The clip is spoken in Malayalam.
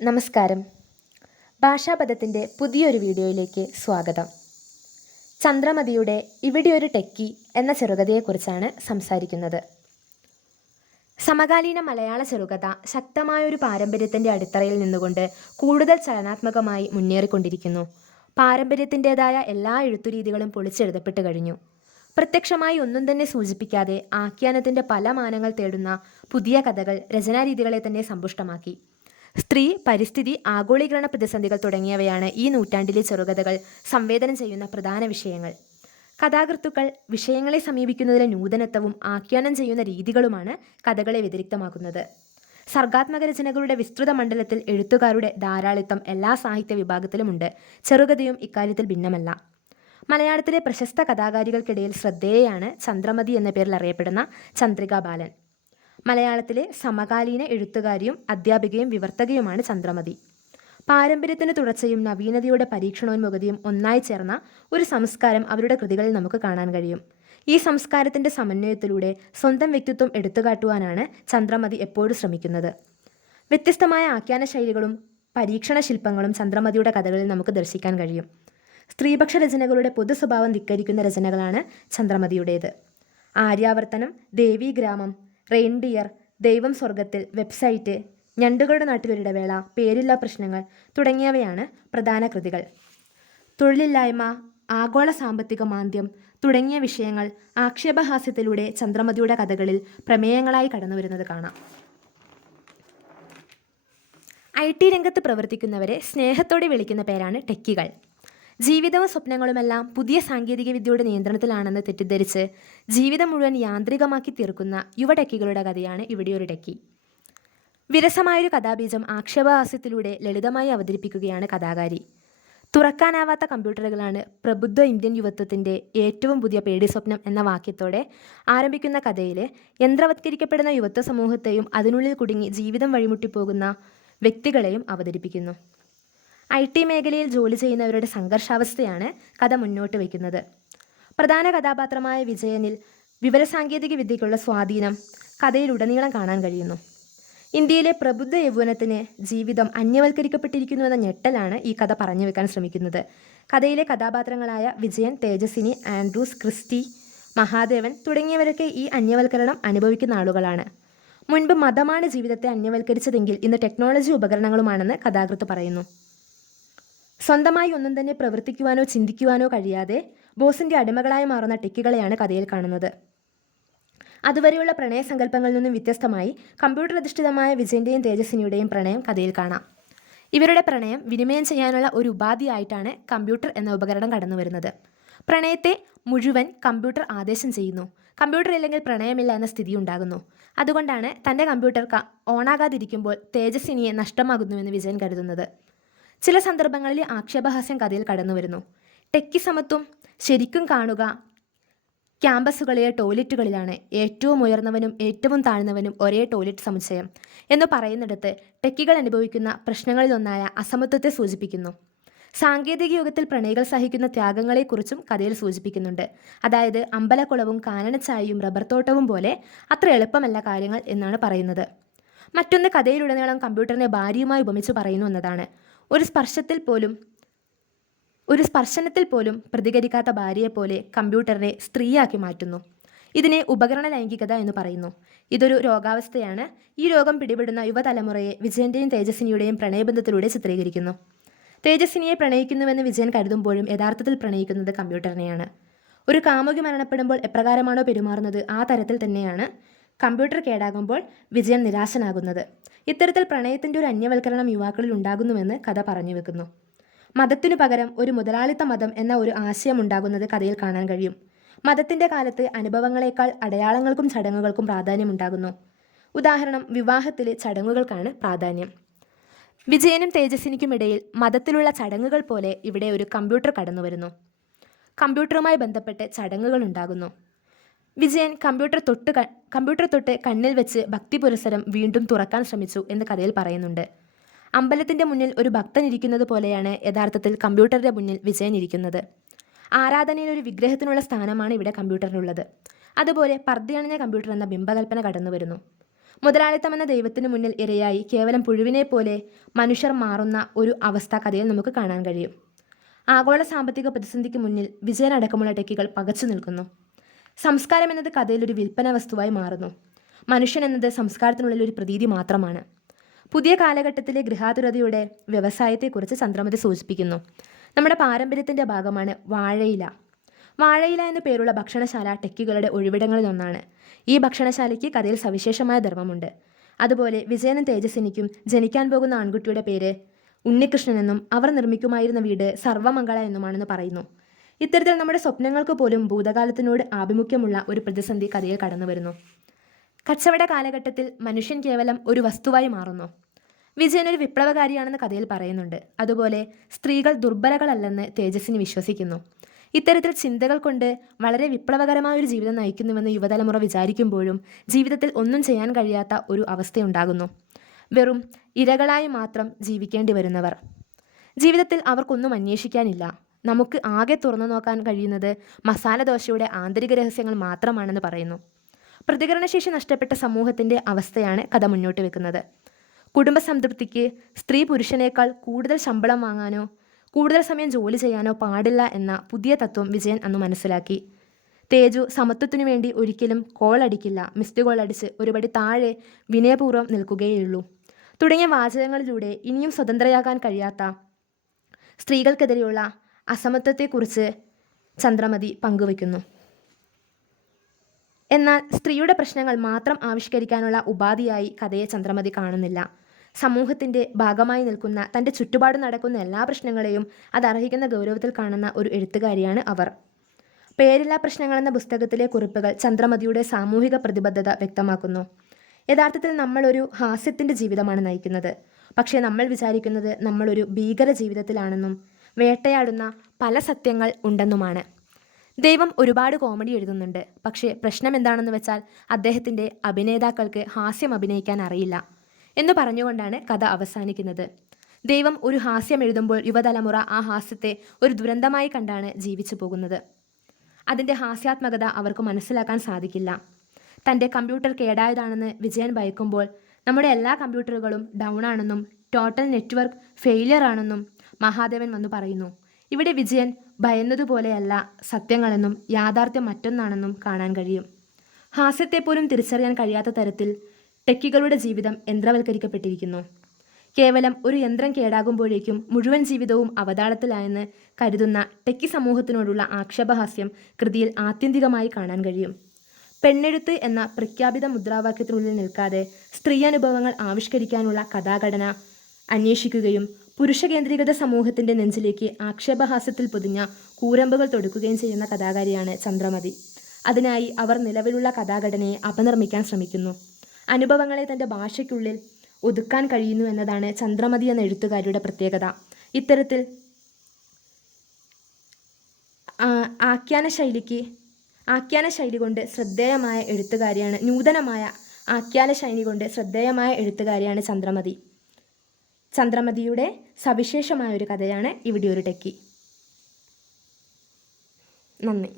നമസ്കാരം. ഭാഷാപദത്തിന്റെ പുതിയൊരു വീഡിയോയിലേക്ക് സ്വാഗതം. ചന്ദ്രമതിയുടെ ഇവിടെയൊരു ടെക്കി എന്ന ചെറുകഥയെക്കുറിച്ചാണ് സംസാരിക്കുന്നത്. സമകാലീന മലയാള ചെറുകഥ ശക്തമായൊരു പാരമ്പര്യത്തിന്റെ അടിത്തറയിൽ നിന്നുകൊണ്ട് കൂടുതൽ ചലനാത്മകമായി മുന്നേറിക്കൊണ്ടിരിക്കുന്നു. പാരമ്പര്യത്തിന്റെതായ എല്ലാ എഴുത്തുരീതികളും പൊളിച്ചെഴുതപ്പെട്ട് കഴിഞ്ഞു. പ്രത്യക്ഷമായി ഒന്നും തന്നെ സൂചിപ്പിക്കാതെ ആഖ്യാനത്തിന്റെ പല മാനങ്ങൾ തേടുന്ന പുതിയ കഥകൾ രചനാരീതികളെ തന്നെ സമ്പുഷ്ടമാക്കി. സ്ത്രീ പരിസ്ഥിതി ആഗോളീകരണ പ്രതിസന്ധികൾ തുടങ്ങിയവയാണ് ഈ നൂറ്റാണ്ടിലെ ചെറുകഥകൾ സംവേദനം ചെയ്യുന്ന പ്രധാന വിഷയങ്ങൾ. കഥാകൃത്തുക്കൾ വിഷയങ്ങളെ സമീപിക്കുന്നതിലെ നൂതനത്വവും ആഖ്യാനം ചെയ്യുന്ന രീതികളുമാണ് കഥകളെ വ്യതിരിക്തമാക്കുന്നത്. സർഗാത്മക രചനകളുടെ വിസ്തൃത മണ്ഡലത്തിൽ എഴുത്തുകാരുടെ ധാരാളിത്തം എല്ലാ സാഹിത്യ വിഭാഗത്തിലുമുണ്ട്. ചെറുകഥയും ഇക്കാര്യത്തിൽ ഭിന്നമല്ല. മലയാളത്തിലെ പ്രശസ്ത കഥാകാരികൾക്കിടയിൽ ശ്രദ്ധേയയാണ് ചന്ദ്രമതി എന്ന പേരിൽ അറിയപ്പെടുന്ന ചന്ദ്രികാ ബാലൻ മലയാളത്തിലെ സമകാലീന എഴുത്തുകാരിയും അധ്യാപികയും വിവർത്തകയുമാണ് ചന്ദ്രമതി. പാരമ്പര്യത്തിന് തുടർച്ചയും നവീനതയുടെ പരീക്ഷണോന്മുഖതയും ഒന്നായി ചേർന്ന ഒരു സംസ്കാരം അവരുടെ കൃതികളിൽ നമുക്ക് കാണാൻ കഴിയും. ഈ സംസ്കാരത്തിന്റെ സമന്വയത്തിലൂടെ സ്വന്തം വ്യക്തിത്വം എടുത്തുകാട്ടുവാനാണ് ചന്ദ്രമതി എപ്പോഴും ശ്രമിക്കുന്നത്. വ്യത്യസ്തമായ ആഖ്യാന ശൈലികളും പരീക്ഷണ ശില്പങ്ങളും ചന്ദ്രമതിയുടെ കഥകളിൽ നമുക്ക് ദർശിക്കാൻ കഴിയും. സ്ത്രീപക്ഷ രചനകളുടെ പൊതു സ്വഭാവം ധിക്കരിക്കുന്ന രചനകളാണ് ചന്ദ്രമതിയുടേത്. ആര്യാവർത്തനം ദേവീഗ്രാമം റെയിൻഡിയർ ദൈവം സ്വർഗത്തിൽ വെബ്സൈറ്റ് ഞണ്ടുകളുടെ നാട്ടിലൊരിടവേള പേരില്ല പ്രശ്നങ്ങൾ തുടങ്ങിയവയാണ് പ്രധാന കൃതികൾ. തൊഴിലില്ലായ്മ ആഗോള സാമ്പത്തിക മാന്ദ്യം തുടങ്ങിയ വിഷയങ്ങൾ ആക്ഷേപഹാസ്യത്തിലൂടെ ചന്ദ്രമതിയുടെ കഥകളിൽ പ്രമേയങ്ങളായി കടന്നു വരുന്നത് കാണാം. ഐ ടി രംഗത്ത് പ്രവർത്തിക്കുന്നവരെ സ്നേഹത്തോടെ വിളിക്കുന്ന പേരാണ് ടെക്കികൾ. ജീവിതവും സ്വപ്നങ്ങളുമെല്ലാം പുതിയ സാങ്കേതിക വിദ്യയുടെ നിയന്ത്രണത്തിലാണെന്ന് തെറ്റിദ്ധരിച്ച് ജീവിതം മുഴുവൻ യാന്ത്രികമാക്കി തീർക്കുന്ന യുവടക്കികളുടെ കഥയാണ് ഇവിടെ ഒരു ടെക്കി. വിരസമായൊരു കഥാബീജം ആക്ഷേപഹാസ്യത്തിലൂടെ ലളിതമായി അവതരിപ്പിക്കുകയാണ് കഥാകാരി. തുറക്കാനാവാത്ത കമ്പ്യൂട്ടറുകളാണ് പ്രബുദ്ധ ഇന്ത്യൻ യുവത്വത്തിന്റെ ഏറ്റവും പുതിയ പേടി സ്വപ്നം എന്ന വാക്യത്തോടെ ആരംഭിക്കുന്ന കഥയിൽ യന്ത്രവത്കരിക്കപ്പെടുന്ന യുവത്വ സമൂഹത്തെയും അതിനുള്ളിൽ കുടുങ്ങി ജീവിതം വഴിമുട്ടിപ്പോകുന്ന വ്യക്തികളെയും അവതരിപ്പിക്കുന്നു. ഐ ടി മേഖലയിൽ ജോലി ചെയ്യുന്നവരുടെ സംഘർഷാവസ്ഥയാണ് കഥ മുന്നോട്ട് വയ്ക്കുന്നത് പ്രധാന കഥാപാത്രമായ വിജയനിൽ വിവരസാങ്കേതിക വിദ്യയ്ക്കുള്ള സ്വാധീനം കഥയിലുടനീളം കാണാൻ കഴിയുന്നു. ഇന്ത്യയിലെ പ്രബുദ്ധ യൗവനത്തിന് ജീവിതം അന്യവൽക്കരിക്കപ്പെട്ടിരിക്കുന്നു എന്ന ഞെട്ടലാണ് ഈ കഥ പറഞ്ഞു വെക്കാൻ ശ്രമിക്കുന്നത്. കഥയിലെ കഥാപാത്രങ്ങളായ വിജയൻ തേജസ്വിനി ആൻഡ്രൂസ് ക്രിസ്റ്റി മഹാദേവൻ തുടങ്ങിയവരൊക്കെ ഈ അന്യവൽക്കരണം അനുഭവിക്കുന്ന ആളുകളാണ്. മുൻപ് മതമാണ് ജീവിതത്തെ അന്യവൽക്കരിച്ചതെങ്കിൽ ഇന്ന് ടെക്നോളജി ഉപകരണങ്ങളുമാണെന്ന് കഥാകൃത്ത് പറയുന്നു. സ്വന്തമായി ഒന്നും തന്നെ പ്രവർത്തിക്കുവാനോ ചിന്തിക്കുവാനോ കഴിയാതെ ബോസിന്റെ അടിമകളായി മാറുന്ന ടെക്കികളെയാണ് കഥയിൽ കാണുന്നത്. അതുവരെയുള്ള പ്രണയ സങ്കല്പങ്ങളിൽ നിന്നും വ്യത്യസ്തമായി കമ്പ്യൂട്ടർ അധിഷ്ഠിതമായ വിജയന്റെയും തേജസ്വിനിയുടെയും പ്രണയം കഥയിൽ കാണാം. ഇവരുടെ പ്രണയം വിനിമയം ചെയ്യാനുള്ള ഒരു ഉപാധിയായിട്ടാണ് കമ്പ്യൂട്ടർ എന്ന ഉപകരണം കടന്നു വരുന്നത് പ്രണയത്തെ മുഴുവൻ കമ്പ്യൂട്ടർ ആദേശം ചെയ്യുന്നു. കമ്പ്യൂട്ടർ ഇല്ലെങ്കിൽ പ്രണയമില്ല എന്ന സ്ഥിതി ഉണ്ടാകുന്നു. അതുകൊണ്ടാണ് തന്റെ കമ്പ്യൂട്ടർ ഓണാകാതിരിക്കുമ്പോൾ തേജസ്വിനിയെ നഷ്ടമാകുന്നുവെന്ന് വിജയൻ കരുതുന്നത്. ചില സന്ദർഭങ്ങളിൽ ആക്ഷേപഹാസ്യം കഥയിൽ കടന്നു വരുന്നു. ടെക്കി സമത്വം ശരിക്കും കാണുക ക്യാമ്പസുകളിലെ ടോയ്ലറ്റുകളിലാണ് ഏറ്റവും ഉയർന്നവനും ഏറ്റവും താഴ്ന്നവനും ഒരേ ടോയ്ലറ്റ് സമുച്ചയം എന്ന് പറയുന്നിടത്ത് ടെക്കികൾ അനുഭവിക്കുന്ന പ്രശ്നങ്ങളിലൊന്നായ അസമത്വത്തെ സൂചിപ്പിക്കുന്നു. സാങ്കേതിക യുഗത്തിൽ പ്രണയികൾ സഹിക്കുന്ന ത്യാഗങ്ങളെക്കുറിച്ചും കഥയിൽ സൂചിപ്പിക്കുന്നുണ്ട്. അതായത് അമ്പലക്കുളവും കാനനച്ചായയും റബ്ബർ തോട്ടവും പോലെ അത്ര എളുപ്പമല്ല കാര്യങ്ങൾ എന്നാണ് പറയുന്നത്. മറ്റൊന്ന് കഥയിലുടനീളം കമ്പ്യൂട്ടറിനെ ഭാര്യയുമായി ഉപമിച്ച് പറയുന്നു എന്നതാണ്. ഒരു സ്പർശത്തിൽ പോലും ഒരു സ്പർശനത്തിൽ പോലും പ്രതികരിക്കാത്ത ഭാര്യയെപ്പോലെ കമ്പ്യൂട്ടറിനെ സ്ത്രീയാക്കി മാറ്റുന്നു. ഇതിനെ ഉപകരണ ലൈംഗികത എന്ന് പറയുന്നു. ഇതൊരു രോഗാവസ്ഥയാണ്. ഈ രോഗം പിടിപെടുന്ന യുവതലമുറയെ വിജയന്റെയും തേജസ്വിനിയുടെയും പ്രണയബന്ധത്തിലൂടെ ചിത്രീകരിക്കുന്നു. തേജസ്വിനിയെ പ്രണയിക്കുന്നുവെന്ന് വിജയൻ കരുതുമ്പോഴും യഥാർത്ഥത്തിൽ പ്രണയിക്കുന്നത് കമ്പ്യൂട്ടറിനെയാണ്. ഒരു കാമുകി മരണപ്പെടുമ്പോൾ എപ്രകാരമാണോ പെരുമാറുന്നത് ആ തരത്തിൽ തന്നെയാണ്. കമ്പ്യൂട്ടർ കേടാകുമ്പോൾ വിജയൻ നിരാശനാകുന്നത്. ഇത്തരത്തിൽ പ്രണയത്തിന്റെ ഒരു അന്യവൽക്കരണം യുവാക്കളിൽ ഉണ്ടാകുന്നുവെന്ന് കഥ പറഞ്ഞു വെക്കുന്നു. മതത്തിനു പകരം ഒരു മുതലാളിത്ത മതം എന്ന ഒരു ആശയം ഉണ്ടാകുന്നത് കഥയിൽ കാണാൻ കഴിയും. മതത്തിന്റെ കാലത്ത് അനുഭവങ്ങളെക്കാൾ അടയാളങ്ങൾക്കും ചടങ്ങുകൾക്കും പ്രാധാന്യമുണ്ടാകുന്നു. ഉദാഹരണം വിവാഹത്തിലെ ചടങ്ങുകൾക്കാണ് പ്രാധാന്യം. വിജയനും തേജസ്വിനിക്കുമിടയിൽ മതത്തിലുള്ള ചടങ്ങുകൾ പോലെ ഇവിടെ ഒരു കമ്പ്യൂട്ടർ കടന്നു വരുന്നു കമ്പ്യൂട്ടറുമായി ബന്ധപ്പെട്ട് ചടങ്ങുകൾ ഉണ്ടാകുന്നു. വിജയൻ കമ്പ്യൂട്ടർ തൊട്ട് കമ്പ്യൂട്ടർ തൊട്ട് കണ്ണിൽ വെച്ച് ഭക്തി പുരസരം വീണ്ടും തുറക്കാൻ ശ്രമിച്ചു എന്ന് കഥയിൽ പറയുന്നുണ്ട്. അമ്പലത്തിന്റെ മുന്നിൽ ഒരു ഭക്തൻ ഇരിക്കുന്നത് പോലെയാണ് യഥാർത്ഥത്തിൽ കമ്പ്യൂട്ടറിന്റെ മുന്നിൽ വിജയൻ ഇരിക്കുന്നത്. ആരാധനയിൽ ഒരു വിഗ്രഹത്തിനുള്ള സ്ഥാനമാണ് ഇവിടെ കമ്പ്യൂട്ടറിനുള്ളത്. അതുപോലെ പർദ്ദയണിഞ്ഞ കമ്പ്യൂട്ടർ എന്ന ബിംബകൽപ്പന കടന്നു വരുന്നു. മുതലാളിത്തം എന്ന ദൈവത്തിന് മുന്നിൽ ഇരയായി കേവലം പുഴുവിനെ പോലെ മനുഷ്യർ മാറുന്ന ഒരു അവസ്ഥ കഥയിൽ നമുക്ക് കാണാൻ കഴിയും. ആഗോള സാമ്പത്തിക പ്രതിസന്ധിക്ക് മുന്നിൽ വിജയനടക്കമുള്ള ടെക്കികൾ പകച്ചു നിൽക്കുന്നു. സംസ്കാരം എന്നത് കഥയിൽ ഒരു വിൽപ്പന വസ്തുവായി മാറുന്നു. മനുഷ്യൻ എന്നത് സംസ്കാരത്തിനുള്ളിൽ ഒരു പ്രതീതി മാത്രമാണ്. പുതിയ കാലഘട്ടത്തിലെ ഗൃഹാതുരതയുടെ വ്യവസായത്തെക്കുറിച്ച് ചന്ദ്രമതി സൂചിപ്പിക്കുന്നു. നമ്മുടെ പാരമ്പര്യത്തിന്റെ ഭാഗമാണ് വാഴയില. വാഴയില എന്ന പേരുള്ള ഭക്ഷണശാല ടെക്കികളുടെ ഒഴിവിടങ്ങളിൽ ഒന്നാണ്. ഈ ഭക്ഷണശാലയ്ക്ക് കഥയിൽ സവിശേഷമായ ധർമ്മമുണ്ട്. അതുപോലെ വിജയനും തേജസ്വിനിക്കും ജനിക്കാൻ പോകുന്ന ആൺകുട്ടിയുടെ പേര് ഉണ്ണികൃഷ്ണനെന്നും അവർ നിർമ്മിക്കുമായിരുന്ന വീട് സർവമംഗള എന്നുമാണെന്ന് പറയുന്നു. ഇത്തരത്തിൽ നമ്മുടെ സ്വപ്നങ്ങൾക്ക് പോലും ഭൂതകാലത്തിനോട് ആഭിമുഖ്യമുള്ള ഒരു പ്രതിസന്ധി കഥയിൽ കടന്നു വരുന്നു. കച്ചവട കാലഘട്ടത്തിൽ മനുഷ്യൻ കേവലം ഒരു വസ്തുവായി മാറുന്നു. വിജയൻ ഒരു വിപ്ലവകാരിയാണെന്ന് കഥയിൽ പറയുന്നുണ്ട്. അതുപോലെ സ്ത്രീകൾ ദുർബലകളല്ലെന്ന് തേജസ്സിന് വിശ്വസിക്കുന്നു. ഇത്തരത്തിൽ ചിന്തകൾ കൊണ്ട് വളരെ വിപ്ലവകരമായ ഒരു ജീവിതം നയിക്കുന്നുവെന്ന് യുവതലമുറ വിചാരിക്കുമ്പോഴും ജീവിതത്തിൽ ഒന്നും ചെയ്യാൻ കഴിയാത്ത ഒരു അവസ്ഥയുണ്ടാകുന്നു. വെറും ഇരകളായി മാത്രം ജീവിക്കേണ്ടി വരുന്നവർ. ജീവിതത്തിൽ അവർക്കൊന്നും അന്വേഷിക്കാനില്ല. നമുക്ക് ആകെ തുറന്നു നോക്കാൻ കഴിയുന്നത് മസാല ദോശയുടെ ആന്തരിക രഹസ്യങ്ങൾ മാത്രമാണെന്ന് പറയുന്നു. പ്രതികരണശേഷി നഷ്ടപ്പെട്ട സമൂഹത്തിന്റെ അവസ്ഥയാണ് കഥ മുന്നോട്ട് വെക്കുന്നത്. കുടുംബ സംതൃപ്തിക്ക് സ്ത്രീ പുരുഷനേക്കാൾ കൂടുതൽ ശമ്പളം വാങ്ങാനോ കൂടുതൽ സമയം ജോലി ചെയ്യാനോ പാടില്ല എന്ന പുതിയ തത്വം വിജയൻ അന്ന് മനസ്സിലാക്കി. തേജു സമത്വത്തിനു വേണ്ടി ഒരിക്കലും കോൾ അടിക്കില്ല മിസ്ഡ് കോൾ അടിച്ച് ഒരുപടി താഴെ വിനയപൂർവം നിൽക്കുകയുള്ളൂ തുടങ്ങിയ വാചകങ്ങളിലൂടെ ഇനിയും സ്വതന്ത്രയാകാൻ കഴിയാത്ത സ്ത്രീകൾക്കെതിരെയുള്ള അസമത്വത്തെക്കുറിച്ച് ചന്ദ്രമതി പങ്കുവയ്ക്കുന്നു. എന്നാൽ സ്ത്രീയുടെ പ്രശ്നങ്ങൾ മാത്രം ആവിഷ്കരിക്കാനുള്ള ഉപാധിയായി കഥയെ ചന്ദ്രമതി കാണുന്നില്ല. സമൂഹത്തിന്റെ ഭാഗമായി നിൽക്കുന്ന തന്റെ ചുറ്റുപാട് നടക്കുന്ന എല്ലാ പ്രശ്നങ്ങളെയും അത് അർഹിക്കുന്ന ഗൗരവത്തിൽ കാണുന്ന ഒരു എഴുത്തുകാരിയാണ് അവർ. പേരില്ലാ പ്രശ്നങ്ങൾ എന്ന പുസ്തകത്തിലെ കുറിപ്പുകൾ ചന്ദ്രമതിയുടെ സാമൂഹിക പ്രതിബദ്ധത വ്യക്തമാക്കുന്നു. യഥാർത്ഥത്തിൽ നമ്മളൊരു ഹാസ്യത്തിന്റെ ജീവിതമാണ് നയിക്കുന്നത്. പക്ഷേ നമ്മൾ വിചാരിക്കുന്നത് നമ്മളൊരു ഭീകര ജീവിതത്തിലാണെന്നും വേട്ടയാടുന്ന പല സത്യങ്ങൾ ഉണ്ടെന്നുമാണ്. ദൈവം ഒരുപാട് കോമഡി എഴുതുന്നുണ്ട്. പക്ഷേ പ്രശ്നം എന്താണെന്ന് വെച്ചാൽ അദ്ദേഹത്തിന്റെ അഭിനേതാക്കൾക്ക് ഹാസ്യം അഭിനയിക്കാൻ അറിയില്ല എന്ന് പറഞ്ഞുകൊണ്ടാണ് കഥ അവസാനിക്കുന്നത്. ദൈവം ഒരു ഹാസ്യം എഴുതുമ്പോൾ യുവതലമുറ ആ ഹാസ്യത്തെ ഒരു ദുരന്തമായി കണ്ടാണ് ജീവിച്ചു പോകുന്നത്. അതിന്റെ ഹാസ്യാത്മകത അവർക്ക് മനസ്സിലാക്കാൻ സാധിക്കില്ല. തന്റെ കമ്പ്യൂട്ടർ കേടായതാണെന്ന് വിജയൻ ഭയക്കുമ്പോൾ നമ്മുടെ എല്ലാ കമ്പ്യൂട്ടറുകളും ഡൗൺ ആണെന്നും ടോട്ടൽ നെറ്റ്വർക്ക് ഫെയിലിയർ ആണെന്നും മഹാദേവൻ വന്നു പറയുന്നു ഇവിടെ വിജയൻ ഭയന്നതുപോലെയല്ല സത്യങ്ങളെന്നും യാഥാർത്ഥ്യം മറ്റൊന്നാണെന്നും കാണാൻ കഴിയും. ഹാസ്യത്തെ പോലും തിരിച്ചറിയാൻ കഴിയാത്ത തരത്തിൽ ടെക്കികളുടെ ജീവിതം യന്ത്രവൽക്കരിക്കപ്പെട്ടിരിക്കുന്നു. കേവലം ഒരു യന്ത്രം കേടാകുമ്പോഴേക്കും മുഴുവൻ ജീവിതവും അവതാളത്തിലായെന്ന് കരുതുന്ന ടെക്കി സമൂഹത്തിനോടുള്ള ആക്ഷേപഹാസ്യം കൃതിയിൽ ആത്യന്തികമായി കാണാൻ കഴിയും. പെണ്ണെഴുത്ത് എന്ന പ്രഖ്യാപിത മുദ്രാവാക്യത്തിനുള്ളിൽ നിൽക്കാതെ സ്ത്രീ അനുഭവങ്ങൾ ആവിഷ്കരിക്കാനുള്ള കഥാഘടന അന്വേഷിക്കുകയും പുരുഷ കേന്ദ്രീകൃത സമൂഹത്തിന്റെ നെഞ്ചിലേക്ക് ആക്ഷേപഹാസ്യത്തിൽ പൊതിഞ്ഞ കൂരമ്പുകൾ തൊടുക്കുകയും ചെയ്യുന്ന കഥാകാരിയാണ് ചന്ദ്രമതി. അതിനായി അവർ നിലവിലുള്ള കഥാഘടനയെ അപനിർമ്മിക്കാൻ ശ്രമിക്കുന്നു. അനുഭവങ്ങളെ തന്റെ ഭാഷയ്ക്കുള്ളിൽ ഒതുക്കാൻ കഴിയുന്നു എന്നതാണ് ചന്ദ്രമതി എന്ന എഴുത്തുകാരിയുടെ പ്രത്യേകത. ഇത്തരത്തിൽ ആഖ്യാന ശൈലിക്ക് ആഖ്യാന ശൈലി കൊണ്ട് ശ്രദ്ധേയമായ എഴുത്തുകാരിയാണ് നൂതനമായ ആഖ്യാന ശൈലി കൊണ്ട് ശ്രദ്ധേയമായ എഴുത്തുകാരിയാണ് ചന്ദ്രമതി. ചന്ദ്രമതിയുടെ സവിശേഷമായ ഒരു കഥയാണ് ഇവിടെ ഒരു ടെക്കി നന്ദി.